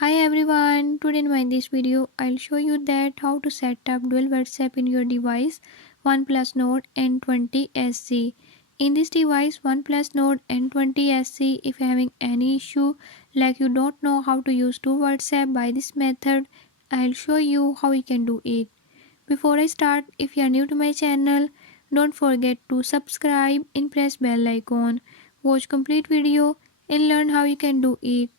Hi everyone, today in this video I'll show you that how to set up dual WhatsApp in your device OnePlus Nord N20 SC. In this device OnePlus Nord N20 SC, if you're having any issue like you don't know how to use dual WhatsApp by this method, I'll show you how you can do it. Before I start, if you are new to my channel, don't forget to subscribe and press bell icon. Watch complete video and learn how you can do it.